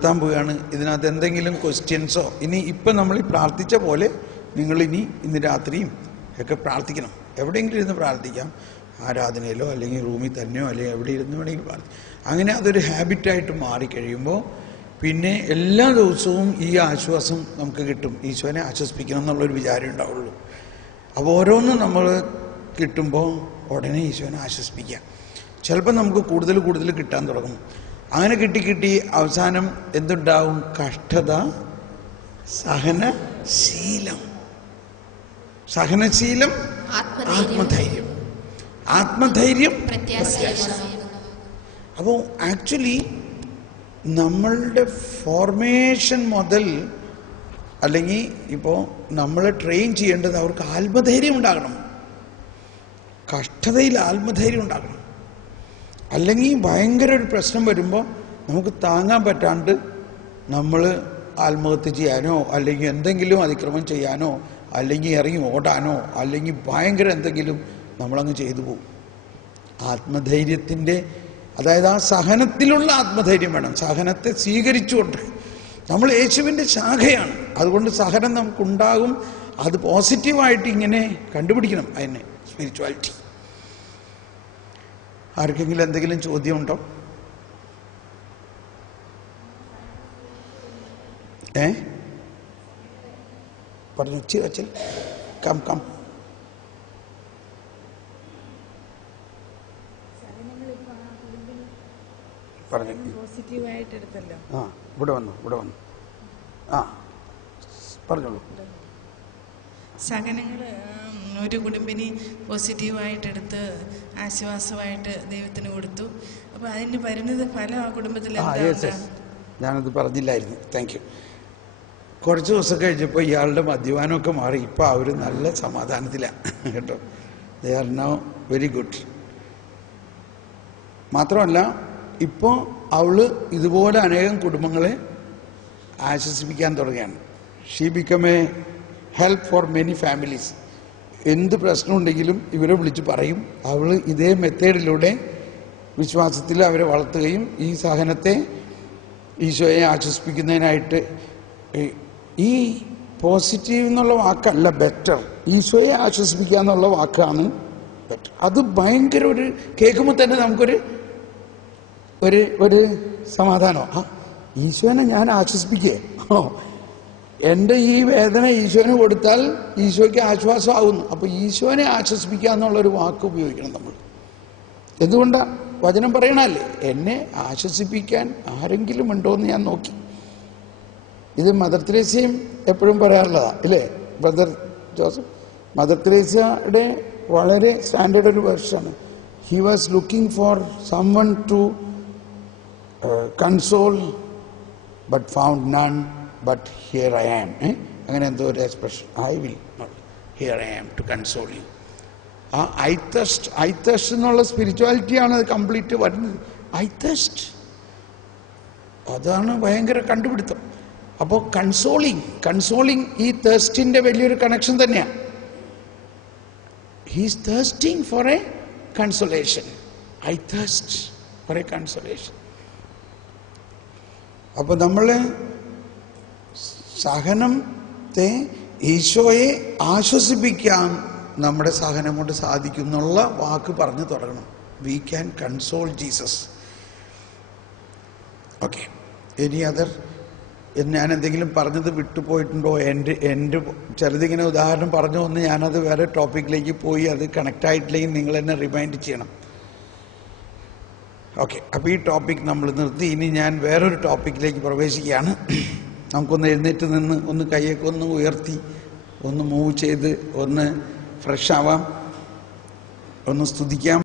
നിർത്താൻ പോവുകയാണ്. ഇതിനകത്ത് എന്തെങ്കിലും ക്വസ്റ്റ്യൻസോ ഇപ്പം നമ്മൾ ഈ പ്രാർത്ഥിച്ച പോലെ നിങ്ങളിനി ഇന്ന് രാത്രിയും ഒക്കെ പ്രാർത്ഥിക്കണം. എവിടെയെങ്കിലും ഇരുന്ന് പ്രാർത്ഥിക്കാം, ആരാധനയിലോ അല്ലെങ്കിൽ റൂമിൽ തന്നെയോ അല്ലെങ്കിൽ എവിടെ ഇരുന്ന് വേണമെങ്കിലും പ്രാർത്ഥിക്കാം. അങ്ങനെ അതൊരു ഹാബിറ്റായിട്ട് മാറിക്കഴിയുമ്പോൾ പിന്നെ എല്ലാ ദിവസവും ഈ ആശ്വാസം നമുക്ക് കിട്ടും. ഈശോനെ ആശ്വസിപ്പിക്കണം എന്നുള്ളൊരു വിചാരം ഉണ്ടാവുള്ളൂ. അപ്പോൾ ഓരോന്നും നമ്മൾ കിട്ടുമ്പോൾ ഉടനെ ഈശോനെ ആശ്വസിപ്പിക്കാം. ചിലപ്പോൾ നമുക്ക് കൂടുതൽ കൂടുതൽ കിട്ടാൻ തുടങ്ങും. അങ്ങനെ കിട്ടി അവസാനം എന്തുണ്ടാവും? കഷ്ടത, സഹനശീലം, സഹനശീലം, ആത്മധൈര്യം, ആത്മധൈര്യം, പ്രത്യാശ. അപ്പോൾ ആക്ച്വലി നമ്മളുടെ ഫോർമേഷൻ മുതൽ അല്ലെങ്കിൽ ഇപ്പോൾ നമ്മളെ ട്രെയിൻ ചെയ്യേണ്ടത് അവർക്ക് ആത്മധൈര്യം ഉണ്ടാകണം. കഷ്ടതയിൽ ആത്മധൈര്യം ഉണ്ടാകണം. അല്ലെങ്കിൽ ഭയങ്കര ഒരു പ്രശ്നം വരുമ്പോൾ നമുക്ക് താങ്ങാൻ പറ്റാണ്ട് നമ്മൾ ആത്മഹത്യ ചെയ്യാനോ അല്ലെങ്കിൽ എന്തെങ്കിലും അതിക്രമം ചെയ്യാനോ അല്ലെങ്കിൽ ഇറങ്ങി ഓടാനോ അല്ലെങ്കിൽ ഭയങ്കര എന്തെങ്കിലും നമ്മളങ്ങ് ചെയ്തു പോകും. ആത്മധൈര്യത്തിൻ്റെ, അതായത് ആ സഹനത്തിലുള്ള ആത്മധൈര്യം വേണം. സഹനത്തെ സ്വീകരിച്ചുകൊണ്ട് നമ്മൾ യേശുവിൻ്റെ ശാഖയാണ്. അതുകൊണ്ട് സഹനം നമുക്കുണ്ടാകും. അത് പോസിറ്റീവായിട്ട് ഇങ്ങനെ കണ്ടുപിടിക്കണം അതിനെ, സ്പിരിച്വാലിറ്റി. ആർക്കെങ്കിലും എന്തെങ്കിലും ചോദ്യമുണ്ടോ? പറഞ്ഞു അച്ഛൻ കം പറഞ്ഞു. ഇവിടെ വന്നു പറഞ്ഞോളൂ. സഹനങ്ങൾ ഒരു കുടുംബിനി പോസിറ്റീവായിട്ടെടുത്ത് ആശ്വാസമായിട്ട് ദൈവത്തിന് കൊടുത്തു. അപ്പോൾ അതിന് പരിണിത ഫലം ആ കുടുംബത്തിൽ ഞാനത് പറഞ്ഞില്ലായിരുന്നു. Thank you. കുറച്ച് ദിവസം കഴിഞ്ഞപ്പോൾ ഇയാളുടെ മദ്യപാനമൊക്കെ മാറി. ഇപ്പോൾ അവർ നല്ല സമാധാനത്തിലാണ് കേട്ടോ. They are now very good. മാത്രമല്ല ഇപ്പോൾ അവള് ഇതുപോലെ അനേകം കുടുംബങ്ങളെ ആശ്വസിപ്പിക്കാൻ തുടങ്ങിയാണ്. She become a help for many families. എന്ത് പ്രശ്നമുണ്ടെങ്കിലും ഇവരെ വിളിച്ച് പറയും. അവൾ ഇതേ മെത്തേഡിലൂടെ വിശ്വാസത്തിൽ അവരെ വളർത്തുകയും ഈ സഹനത്തെ ഈശോയെ ആശ്വസിപ്പിക്കുന്നതിനായിട്ട്, ഈ പോസിറ്റീവ് എന്നുള്ള വാക്കല്ല ബെറ്റർ, ഈശോയെ ആശ്വസിപ്പിക്കുക എന്നുള്ള വാക്കാണ് ബെറ്റർ. അത് ഭയങ്കര ഒരു കേൾക്കുമ്പോൾ തന്നെ നമുക്കൊരു ഒരു സമാധാനം. ഈശോനെ ഞാൻ ആശ്വസിപ്പിക്കേ, എൻ്റെ ഈ വേദന ഈശോന് കൊടുത്താൽ ഈശോയ്ക്ക് ആശ്വാസമാകുന്നു. അപ്പോൾ ഈശോനെ ആശ്വസിപ്പിക്കുക എന്നുള്ളൊരു വാക്ക് ഉപയോഗിക്കണം നമ്മൾ. എന്തുകൊണ്ടാണ്? വചനം പറയണല്ലേ, എന്നെ ആശ്വസിപ്പിക്കാൻ ആരെങ്കിലും ഉണ്ടോ എന്ന് ഞാൻ നോക്കി. ഇത് മദർ തെരേസയും എപ്പോഴും പറയാറുള്ളതാ ഇല്ലേ ബ്രദർ ജോസഫ്? മദർ തെരേസയുടെ വളരെ സ്റ്റാൻഡേർഡ് ഒരു വേർഷനാണ്. He was looking for someone to console but found none, but here I am. അങ്ങനെ എന്തോ ഒരു expression, I will not, here I am to console you. ആ ഐ തസ്റ്റ് എന്നുള്ള സ്പിരിച്വാലിറ്റിയാണ് അത് കംപ്ലീറ്റ് വരുന്നത്. ഐ തസ്റ്റ്, അതാണ് ഭയങ്കര കണ്ടുപിടുത്തം. അപ്പോൾ കൺസോളിങ് ഈ തേസ്റ്റിന്റെ വലിയൊരു കണക്ഷൻ തന്നെയാണ്. He is thirsting for a consolation. I thirst for a consolation. അപ്പോൾ നമ്മൾ സഹനത്തെ, ഈശോയെ ആശ്വസിപ്പിക്കാൻ നമ്മുടെ സഹനം കൊണ്ട് സാധിക്കും എന്നുള്ള വാക്ക് പറഞ്ഞു തുടങ്ങണം. We can console Jesus. Okay, any other? ഞാൻ എന്തെങ്കിലും പറഞ്ഞത് വിട്ടുപോയിട്ടുണ്ടോ? എൻ്റെ ചിലതിങ്ങനെ ഉദാഹരണം പറഞ്ഞു വന്ന് ഞാനത് വേറെ ടോപ്പിക്കിലേക്ക് പോയി അത് കണക്റ്റ് ആയിട്ടില്ലെങ്കിൽ നിങ്ങൾ എന്നെ റിമൈൻഡ് ചെയ്യണം. ഓക്കെ, അപ്പോൾ ഈ ടോപ്പിക് നമ്മൾ നിർത്തി. ഇനി ഞാൻ വേറൊരു ടോപ്പിക്കിലേക്ക് പ്രവേശിക്കുകയാണ്. നമുക്കൊന്ന് എഴുന്നേറ്റ് നിന്ന് ഒന്ന് കൈയൊക്കെ ഒന്ന് ഉയർത്തി ഒന്ന് മൂവ് ചെയ്ത് ഒന്ന് ഫ്രഷ് ആവാം, ഒന്ന് സ്തുതിക്കാം.